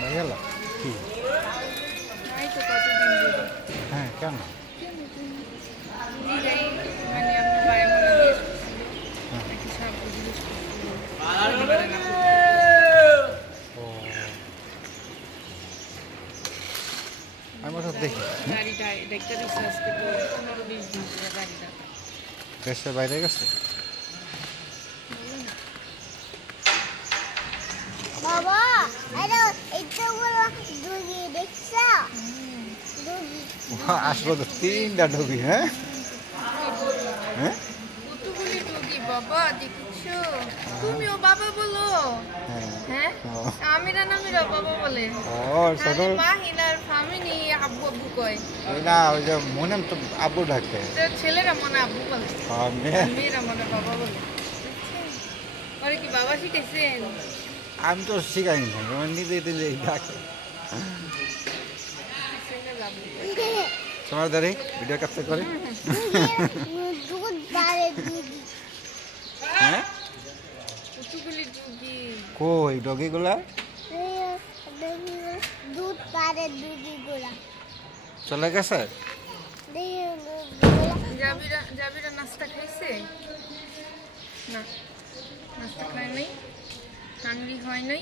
গেল কি এই তো কতদিন ধরে হ্যাঁ কেন নিজেই মানে আমার ভাই মনে জিজ্ঞেস করছিল নাকি সব জিজ্ঞেস করছিল পরিবারে না ও আমি বলতে দেখি গাড়িটা দেখতে দিচ্ছে আজকে তো 15-20 দিন ধরে গাড়িটা দেশের বাইরে গেছে বাবা আরে এটা বলো দুগি দেখছো দুগি আসবো তো 3টা ডুবি হ্যাঁ হ্যাঁ কতগুলি ডুগি বাবা দেখছো তুমিও বাবা বলো হ্যাঁ আমিরা নামিরা বাবা বলে ও ছোট আরে মাহিনার ফ্যামিলি আব্বু আব্বু কয় ওই না ওই যে মনে তো আব্বু ডাকে তো ছেলেরা মনে আব্বু বলে আর মেয়ে মেয়েরা মনে বাবা বলে ওরে কি বাবা শিখেছেন আমি তো শিখাইনি আমার নিজে নিজেই ডাকে তোমার দাঁড়ি ভিডিও ক্যাপচার করে দুধ পারে দুগি হ্যাঁ কতগুলি ডুগি কই ডগিগুলা দুধ পারে দুগি গুলা চলে গেছে জাবিরা নাস্তা খাইছে না নাস্তা খায় নাই হাংরি হয় নাই